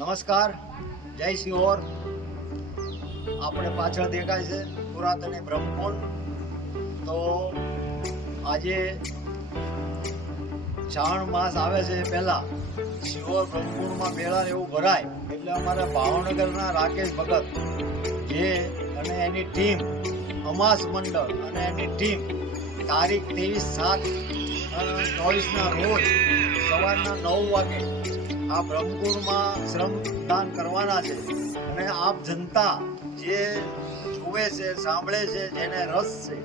નમસ્કાર, જય સિહોર. આપણે પાછળ દેખાય છે પુરાતન બ્રહ્મકુંડ. તો આજે શ્રાવણ માસ આવે છે પહેલા સિહોર બ્રહ્મકુંડમાં મેળા એવું ભરાય એટલે અમારા ભાવનગરના રાકેશ ભગત જે અને એની ટીમ અમાસ મંડળ અને એની ટીમ તારીખ 23/7/24ના રોજ સવારના 9 વાગે આ બ્રહ્મકુંડમાં શ્રમદાન કરવાના છે. અને આપ જનતા જે જુએ છે, સાંભળે છે, જેને રસ છે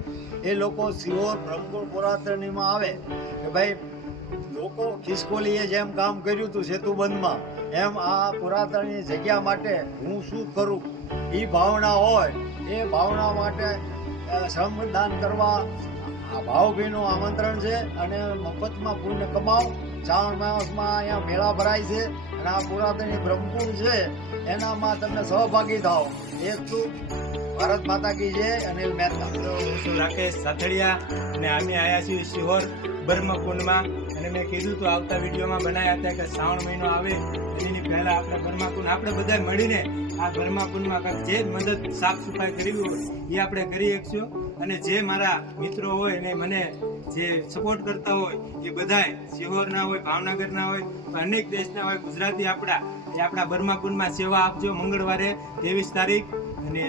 એ લોકો સિહોર બ્રહ્મકુંડ પુરાતનીમાં આવે કે ભાઈ લોકો ખિસકોલીએ જેમ કામ કર્યું હતું સેતુબંધમાં એમ આ પુરાતનની જગ્યા માટે હું શું કરું એ ભાવના હોય એ ભાવના માટે શ્રમદાન કરવા આ ભાવભીનું આમંત્રણ છે. અને મફતમાં પુણ્ય કમાવ. શ્રાવણ માસમાં અહીંયા મેળા ભરાય છે અને આ પુરાતની બ્રહ્મકુંડ છે એનામાં તમે સહભાગી થાઓ. એક તું ભારત માતા કી જય. અનિલ મહેતા. હું છું રાકેશ સાથળિયા અને અમે આવ્યા છીએ સિહોર બ્રહ્મકુંડમાં. અને મેં કીધું તો આવતા વિડીયોમાં બનાવ્યા હતા કે શ્રાવણ મહિનો આવે એની પહેલા આપણે બ્રહ્મકુંડ આપણે બધા મળીને આ બ્રહ્મકુંડમાં જે મદદ સાફ સફાઈ કરવી હોય એ આપણે કરી શકશું. અને જે મારા મિત્રો હોય ને મને જે સપોર્ટ કરતા હોય એ બધાય સિહોરના હોય, ભાવનગરના હોય, અનેક દેશના હોય, ગુજરાતી આપણા બ્રહ્મકુંડમાં સેવા આપજો. મંગળવારે 23 તારીખ અને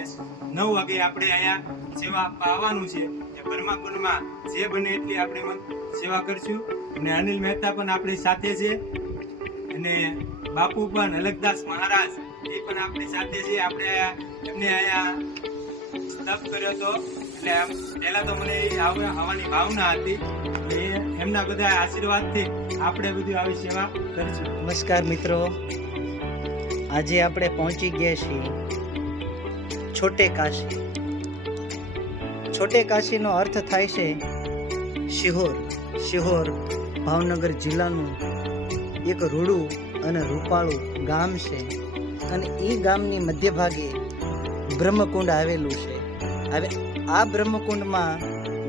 9 વાગે આપણે અહીંયા સેવા આપવા આવવાનું છે. એ બ્રહ્મકુંડમાં જે બને એટલી આપણે સેવા કરશું. અને અનિલ મહેતા પણ આપણી સાથે છે અને બાપુ પણ અલગદાસ મહારાજ એ પણ આપણી સાથે છે. આપણે એમને અહીંયા તપ કર્યો હતો એટલે પહેલા તો મને આવવાની ભાવના હતી. એમના બધા આશીર્વાદથી આપણે બધું આવી સેવા કરીશું. નમસ્કાર મિત્રો, આજે આપણે પહોંચી ગયા છીએ છોટે કાશી. છોટે કાશીનો અર્થ થાય છે સિહોર. સિહોર ભાવનગર જિલ્લાનું એક રૂડું અને રૂપાળું ગામ છે અને એ ગામની મધ્ય ભાગે બ્રહ્મકુંડ આવેલું છે. હવે આ બ્રહ્મકુંડમાં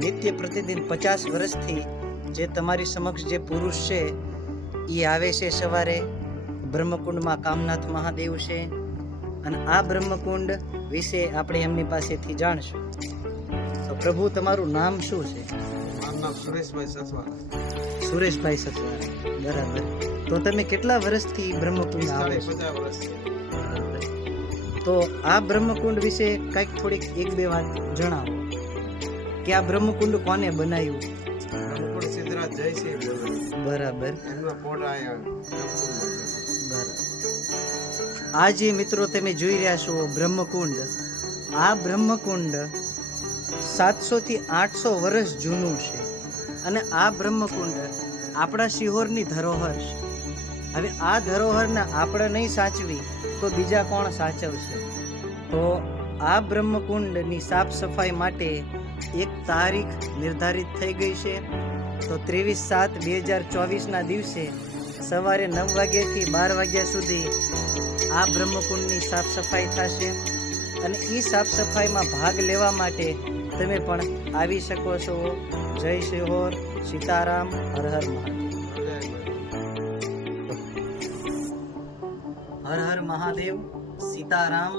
નિત્ય પ્રતિદિન 50 વર્ષથી જે તમારી સમક્ષ જે પુરુષ છે એ આવે છે સવારે. બ્રહ્મકુંડમાં કામનાથ મહાદેવ છે અને આ બ્રહ્મકુંડ વિશે આપણે એમની પાસેથી જાણશું. તો પ્રભુ, તમારું નામ શું છે? મારું નામ સુરેશભાઈ સસવારા. સુરેશભાઈ સસવારા, બરાબર. તો તમે કેટલા વર્ષથી બ્રહ્મકુંડ આવે છો? 50 વર્ષ. તો આ બ્રહ્મકુંડ વિશે કંઈક થોડીક 1-2 વાત જણાવો કે આ બ્રહ્મકુંડ કોને બનાવ્યું? બ્રહ્મકુંડ સિદ્ધરાજ જયસિંહ બરાબર. એમનો ફોટો બરાબર. આ જે મિત્રો તમે જોઈ રહ્યા છો બ્રહ્મકુંડ, આ બ્રહ્મકુંડ 700 થી 800 વર્ષ જૂનું છે અને આ બ્રહ્મકુંડ આપણા સિહોરની ધરોહર છે. હવે આ ધરોહરને આપણે નહીં સાચવી તો બીજા કોણ સાચવશે? તો આ બ્રહ્મકુંડની સાફ સફાઈ માટે એક તારીખ નિર્ધારિત થઈ ગઈ છે. તો 23/7/2024ના દિવસે સવારે 9 વાગ્યાથી 12 વાગ્યા સુધી આ બ્રહ્મકુંડની સાફ સફાઈ થશે. અને એ સાફ સફાઈમાં ભાગ લેવા માટે તમે પણ આવી શકો છો. જય સિહોર, સીતારામ, હર હર મહાદેવ. હર હર મહાદેવ, સીતારામ,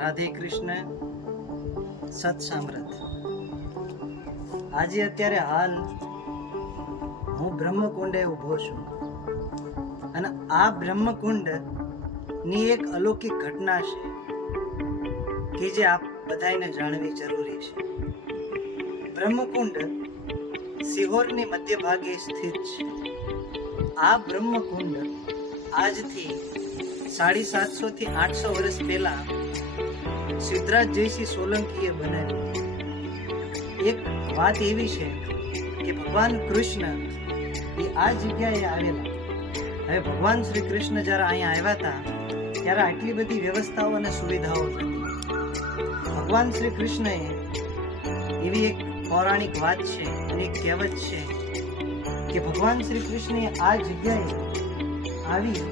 રાધે કૃષ્ણ, સત સામ્રત. આજે અત્યારે હાલ હું બ્રહ્મકુંડે ઊભો છું અને આ બ્રહ્મકુંડ ની એક અલૌકિક ઘટના છે કે જે આપ બધાને જાણવી જરૂરી છે. બ્રહ્મકુંડ સિહોરની મધ્ય ભાગે સ્થિત છે. આ બ્રહ્મકુંડ આજથી 750 થી 800 વર્ષ પહેલા સિદ્ધરાજ જયસિંહ સોલંકીએ બનાવ્યું. એક વાત એવી છે કે ભગવાન કૃષ્ણ એ આ જગ્યાએ આવેલા. હવે ભગવાન શ્રી કૃષ્ણ જ્યારે અહીંયા આવ્યા હતા ત્યારે આટલી બધી વ્યવસ્થાઓ અને સુવિધાઓ હતી. ભગવાન શ્રી કૃષ્ણએ એવી એક પૌરાણિક વાત છે અને એક કહેવત છે કે ભગવાન શ્રી કૃષ્ણએ આ જગ્યાએ આવી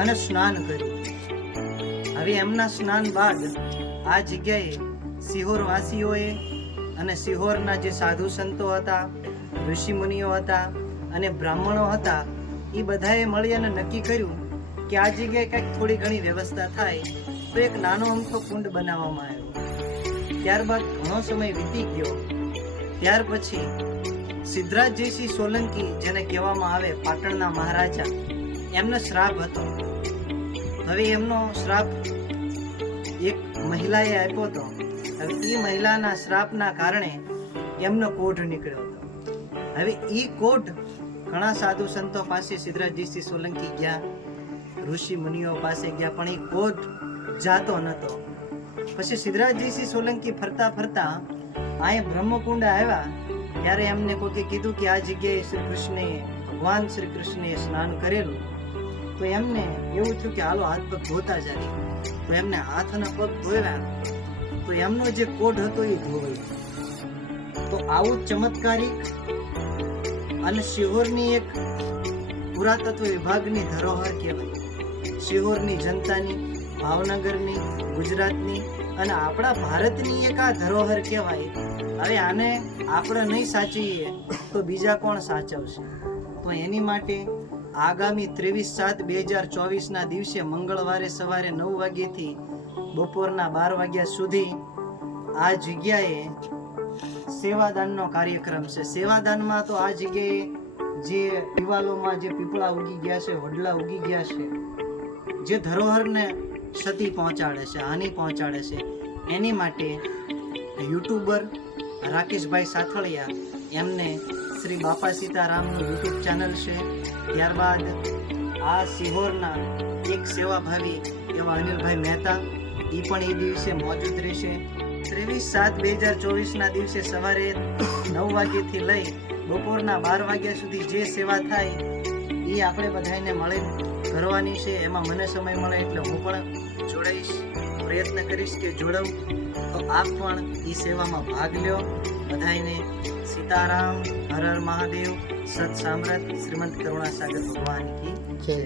અને સ્નાન કર્યું. હવે એમના સ્નાન બાદ આ જગ્યાએ સિહોરવાસીઓએ અને સિહોરના જે સાધુ સંતો હતા, ઋષિ મુનિઓ હતા અને બ્રાહ્મણો હતા એ બધાએ મળી અને નક્કી કર્યું કે આ જગ્યાએ કંઈક થોડી ઘણી વ્યવસ્થા થાય તો એક નાનો અમથો કુંડ બનાવવામાં આવ્યો. ત્યારબાદ ઘણો સમય વીતી ગયો. ત્યાર પછી સિદ્ધરાજ જયસિંહ સોલંકી, જેને કહેવામાં આવે પાટણના મહારાજા, એમનો શ્રાપ હતો. હવે એમનો શ્રાપ એક મહિલાએ આપ્યો હતો. હવે એ મહિલાના શ્રાપના કારણે એમનો કોઢ નીકળ્યો હતો. હવે એ કોઢ ઘણા સાધુ સંતો પાસે સિદ્ધરાજ જયસિંહ સોલંકી ગયા, ઋષિ મુનિઓ પાસે ગયા, પણ એ કોઢ જાતો નતો. પછી સિદ્ધરાજ જયસિંહ સોલંકી ફરતા ફરતા અહીંયા બ્રહ્મકુંડ આવ્યા. ત્યારે એમને કોઈએ કીધું કે આ જગ્યાએ ભગવાન શ્રી કૃષ્ણએ સ્નાન કરેલું. તો એમને એવું થયું કે હાલો હાથ પગ ધોતા જાય. તો એમને હાથ અને પગ ધોયા તો એમનો જે કોઢ હતો એ ધોવાયો. તો આવું ચમત્કારિક અને શિહોરની એક પુરાતત્વ વિભાગની ધરોહર કહેવાય. શિહોરની જનતાની, ભાવનગરની, ગુજરાતની અને આપણા ભારતની એક આ ધરોહર કહેવાય. હવે આને આપણે નહીં સાચવીએ તો બીજા કોણ સાચવશે? તો એની માટે આગામી 23/7/2024 ના દિવસે મંગળવારે સવારે 9 વાગ્યાથી બપોરના 12 વાગ્યા સુધી આ જગ્યાએ સેવાદાનનો કાર્યક્રમ છે. સેવાદાનમાં તો આ જગ્યાએ જે દિવાલોમાં જે પીપળા ઉગી ગયા છે, વડલા ઉગી ગયા છે, જે ધરોહરને ક્ષતિ પહોંચાડે છે, હાનિ પહોંચાડે છે, એની માટે યુટ્યુબર રાકેશભાઈ સાથળિયા, એમને શ્રી બાપા સીતારામનું યુટ્યુબ ચેનલ છે. ત્યારબાદ આ સિહોરના એક સેવાભાવી એવા અનિલભાઈ મહેતા, એ પણ એ દિવસે મોજૂદ રહેશે. 23/7/2024 ના દિવસે સવારે 9 વાગ્યાથી લઈ બપોરના 12 વાગ્યા સુધી જે સેવા થાય એ આપણે બધાને મળે કરવાની છે. એમાં મને સમય મળે એટલે હું પણ જોડાઈશ, પ્રયત્ન કરીશ કે જોડાવું. તો આપ પણ એ સેવામાં ભાગ લ્યો. બધાને સીતારામ, હર હર મહાદેવ, સત સામ્રાત, શ્રીમંત કરુણાસાગર ભગવાન કી જય.